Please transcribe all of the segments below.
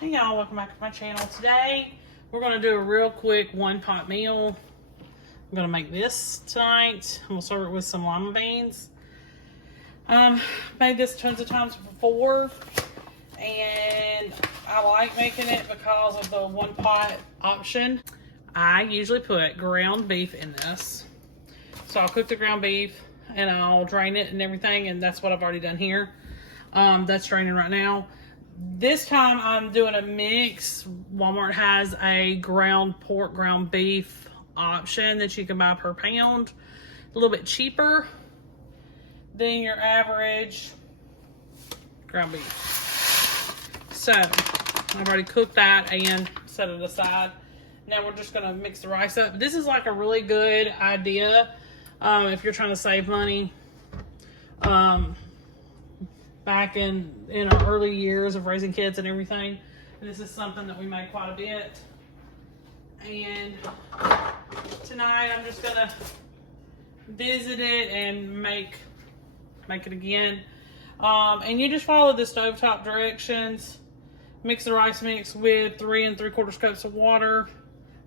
Hey y'all, welcome back to my channel. Today we're going to do a real quick one-pot meal. I'm going to make this tonight. I'm going to serve it with some lima beans. Made this tons of times before, and I like making it because of the one-pot option. I usually put ground beef in this. So I'll cook the ground beef and I'll drain it and everything, and that's what I've already done here. That's draining right now. This time I'm doing a mix. Walmart has a ground pork, ground beef option that you can buy per pound. A little bit cheaper than your average ground beef. So I've already cooked that and set it aside. Now we're just gonna mix the rice up. This is like a really good idea if you're trying to save money. Back in our early years of raising kids and everything, this is something that we make quite a bit. And tonight I'm just gonna visit it and make it again. And you just follow the stovetop directions. Mix the rice mix with 3 3/4 cups of water,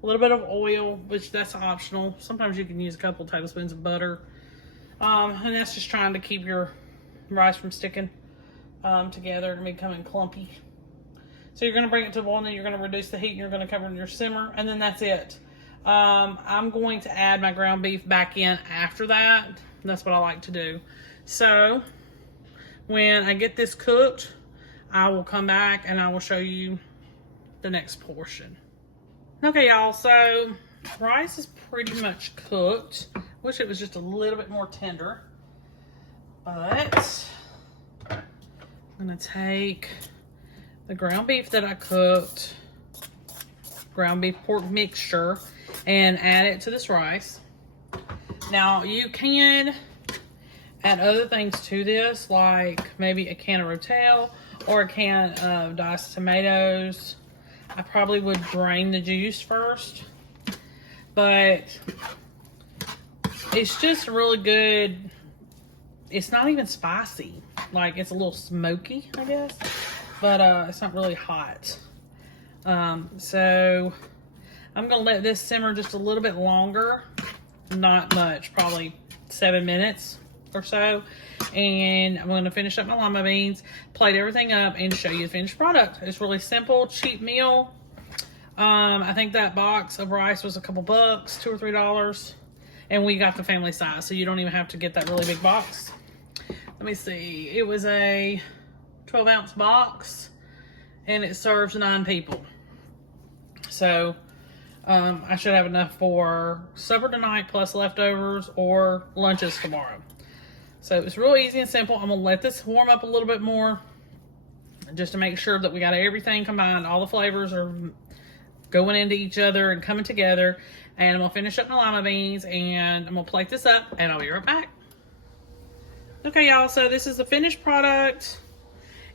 a little bit of oil, which that's optional. Sometimes you can use a couple tablespoons of butter. And that's just trying to keep your rice from sticking together and becoming clumpy. So you're going to bring it to a boil, and then you're going to reduce the heat, and you're going to cover it in your simmer, and then that's it. I'm going to add my ground beef back in after that. That's what I like to do. So when I get this cooked, I will come back and I will show you the next portion. Okay, y'all, so rice is pretty much cooked. Wish it was just a little bit more tender, but I'm gonna take the ground beef that I cooked, ground beef pork mixture, and add it to this rice. Now you can add other things to this, like maybe a can of Rotel or a can of diced tomatoes. I probably would drain the juice first, but it's just really good. It's not even spicy. Like, it's a little smoky, I guess, but it's not really hot. So I'm gonna let this simmer just a little bit longer, not much, probably 7 minutes or so, and I'm gonna finish up my lima beans, plate everything up, and show you the finished product. It's really simple, cheap meal. I think that box of rice was a couple bucks, $2 or $3, and we got the family size, so you don't even have to get that really big box. Let me see, it was a 12-ounce box, and it serves 9 people. So I should have enough for supper tonight, plus leftovers or lunches tomorrow. So it's real easy and simple. I'm gonna let this warm up a little bit more, just to make sure that we got everything combined. All the flavors are going into each other and coming together. And I'm gonna finish up my lima beans, and I'm gonna plate this up, and I'll be right back. Okay, y'all, so this is the finished product.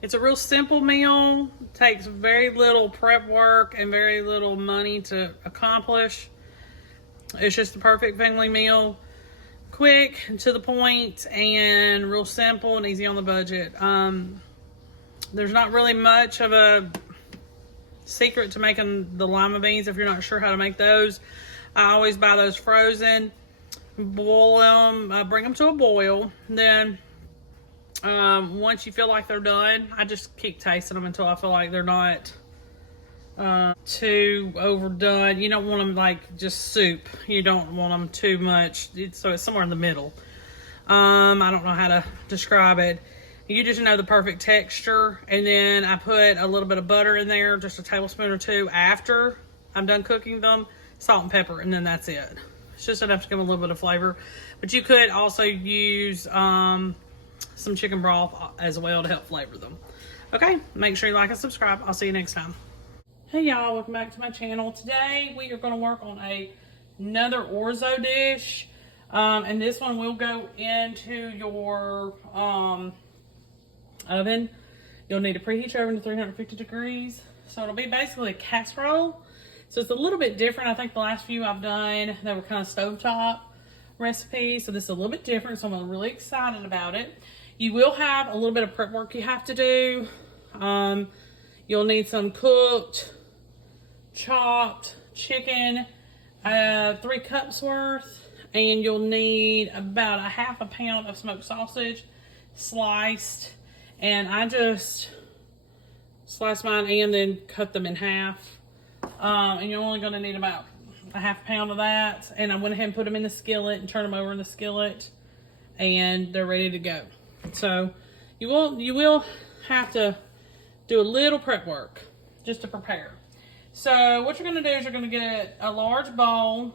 It's a real simple meal. It takes very little prep work and very little money to accomplish. It's just the perfect family meal. Quick and to the point, and real simple and easy on the budget. There's not really much of a secret to making the lima beans if you're not sure how to make those. I always buy those frozen, boil them, bring them to a boil. Then once you feel like they're done, I just keep tasting them until I feel like they're not too overdone. You don't want them like just soup. You don't want them too much. So it's somewhere in the middle. I don't know how to describe it. You just know the perfect texture. And then I put a little bit of butter in there, just a tablespoon or 2 after I'm done cooking them. Salt and pepper, and then that's it. It's just enough to give them a little bit of flavor. But you could also use some chicken broth as well to help flavor them. Okay, make sure you like and subscribe. I'll see you next time. Hey y'all, welcome back to my channel. Today we are going to work on another orzo dish. And this one will go into your oven. You'll need to preheat your oven to 350 degrees. So it'll be basically a casserole. So it's a little bit different. I think the last few I've done, they were kind of stovetop recipes. So this is a little bit different. So I'm really excited about it. You will have a little bit of prep work you have to do. You'll need some cooked, chopped chicken, 3 cups worth, and you'll need about a half a pound of smoked sausage sliced. And I just sliced mine and then cut them in half. And you're only going to need about a half pound of that. And I went ahead and put them in the skillet and turned them over in the skillet, and they're ready to go. So you will have to do a little prep work just to prepare. So what you're going to do is you're going to get a large bowl.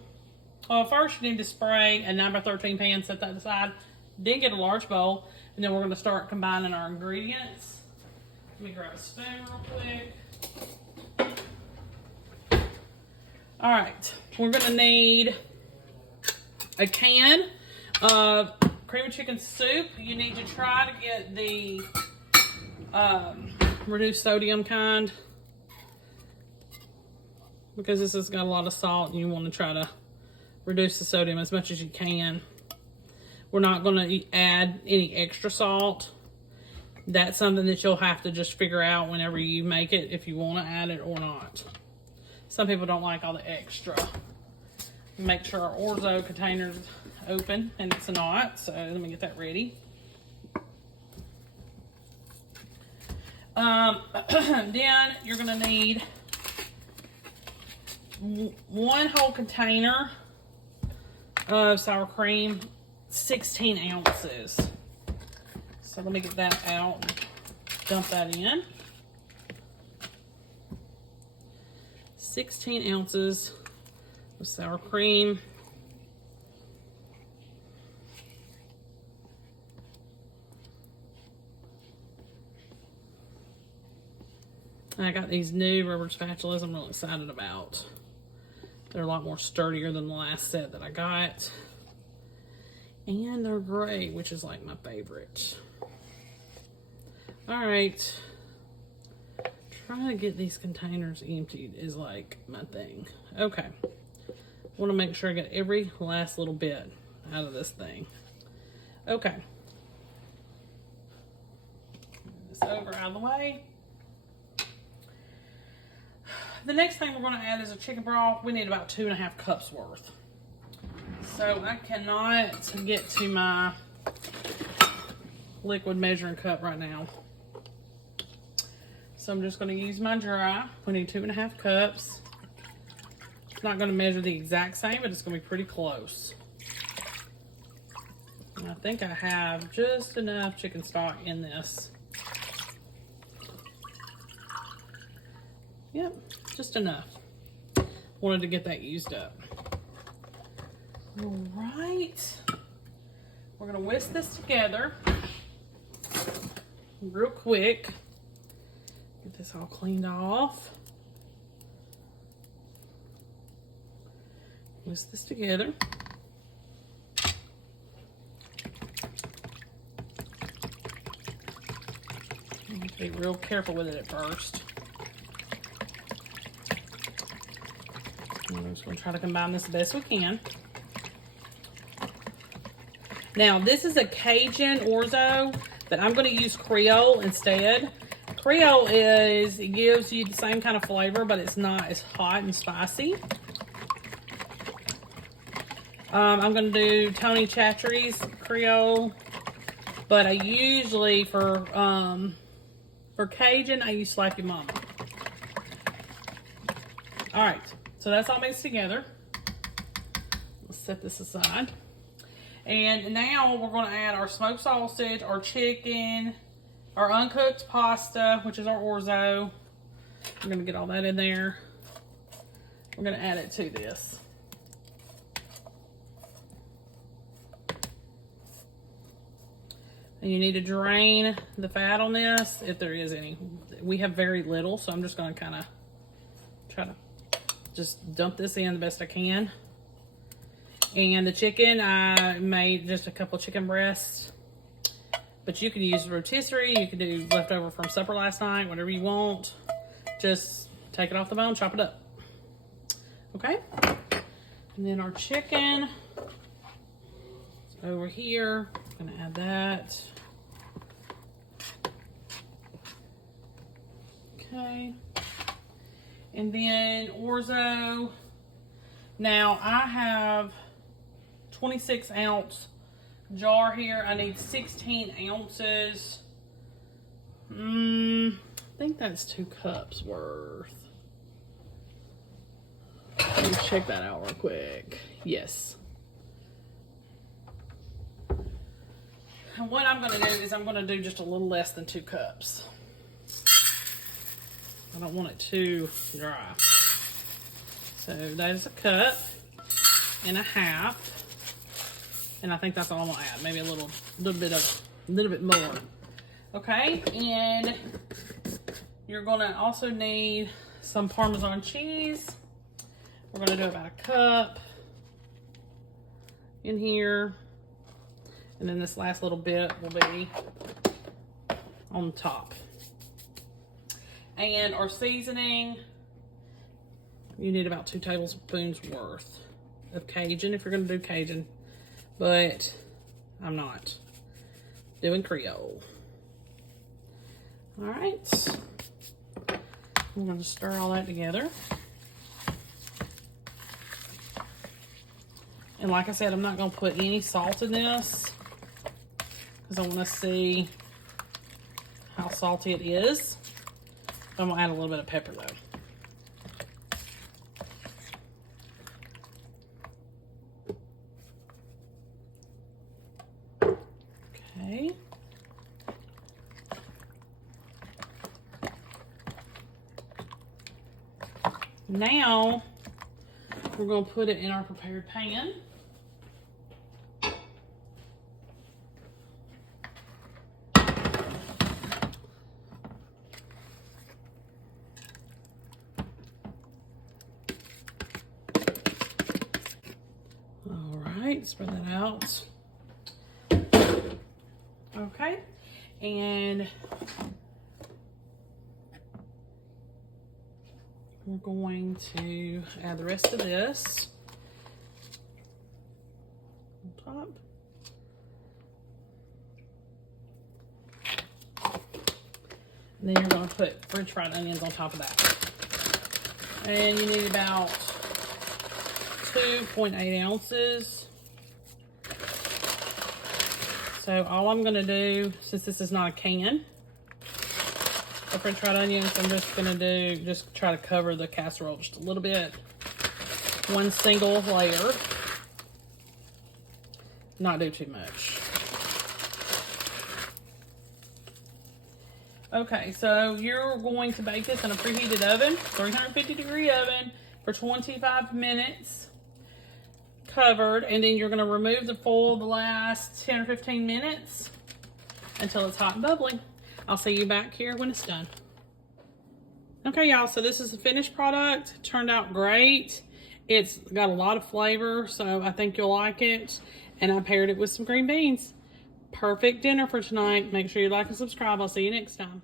Well, first you need to spray a 9x13 pan, set that aside. Then get a large bowl, and then we're going to start combining our ingredients. Let me grab a spoon real quick. All right, we're going to need a can of cream of chicken soup. You need to try to get the reduced sodium kind, because this has got a lot of salt and you want to try to reduce the sodium as much as you can. We're not going to add any extra salt. That's something that you'll have to just figure out whenever you make it, if you want to add it or not. Some people don't like all the extra. Make sure our orzo container's open, and it's not, so let me get that ready. Then you're going to need 1 whole container of sour cream, 16 ounces. So let me get that out and dump that in. 16 ounces of sour cream. I got these new rubber spatulas I'm really excited about. They're a lot more sturdier than the last set that I got. And they're gray, which is like my favorite. All right. Trying to get these containers emptied is like my thing. Okay. Want to make sure I get every last little bit out of this thing. Okay. Move this over out of the way. The next thing we're going to add is a chicken broth. We need about 2.5 cups worth. So I cannot get to my liquid measuring cup right now. So I'm just going to use my dry. We need 2.5 cups. It's not going to measure the exact same, but it's going to be pretty close. And I think I have just enough chicken stock in this. Yep, just enough. Wanted to get that used up. All right. We're going to whisk this together real quick. Get this all cleaned off. Whisk this together. You have to be real careful with it at first. I'm just going to try to combine this the best we can. Now, this is a Cajun orzo, but I'm going to use Creole instead. Creole it gives you the same kind of flavor, but it's not as hot and spicy. I'm going to do Tony Chachery's Creole, but I usually, for Cajun, I use Slappy Mama. All right. So that's all mixed together. Let's set this aside. And now we're going to add our smoked sausage, our chicken, our uncooked pasta, which is our orzo. I'm going to get all that in there. We're going to add it to this. And you need to drain the fat on this, if there is any. We have very little, so I'm just going to kind of try to just dump this in the best I can. And the chicken, I made just a couple chicken breasts. But you can use rotisserie, you can do leftover from supper last night, whatever you want. Just take it off the bone, chop it up. Okay? And then our chicken is over here. I'm gonna add that. Okay. Okay. And then orzo. Now I have 26 ounce jar here. I need 16 ounces. I think that's 2 cups worth. Let me check that out real quick. Yes. And what I'm going to do is I'm going to do just a little less than 2 cups. I don't want it too dry. So that is 1.5 cups. And I think that's all I'm gonna add. Maybe a little bit more. Okay, and you're gonna also need some Parmesan cheese. We're gonna do about 1 cup in here. And then this last little bit will be on top. And our seasoning, you need about 2 tablespoons worth of Cajun if you're gonna do Cajun, but I'm not doing Creole. All right, I'm gonna stir all that together. And like I said, I'm not gonna put any salt in this because I wanna see how salty it is. I'm gonna add a little bit of pepper though. Okay. Now we're going to put it in our prepared pan. All right, spread that out. Okay, and we're going to add the rest of this on top. And then you're going to put French fried onions on top of that. And you need about 2.8 ounces. So all I'm gonna do, since this is not a can, the French fried onions, I'm just gonna just try to cover the casserole just a little bit. One single layer. Not do too much. Okay, so you're going to bake this in a preheated oven, 350-degree oven, for 25 minutes. Covered, and then you're going to remove the foil the last 10 or 15 minutes until it's hot and bubbly. I'll see you back here when it's done. Okay, y'all, so this is the finished product. It turned out great. It's got a lot of flavor, so I think you'll like it. And I paired it with some green beans. Perfect dinner for tonight. Make sure you like and subscribe. I'll see you next time.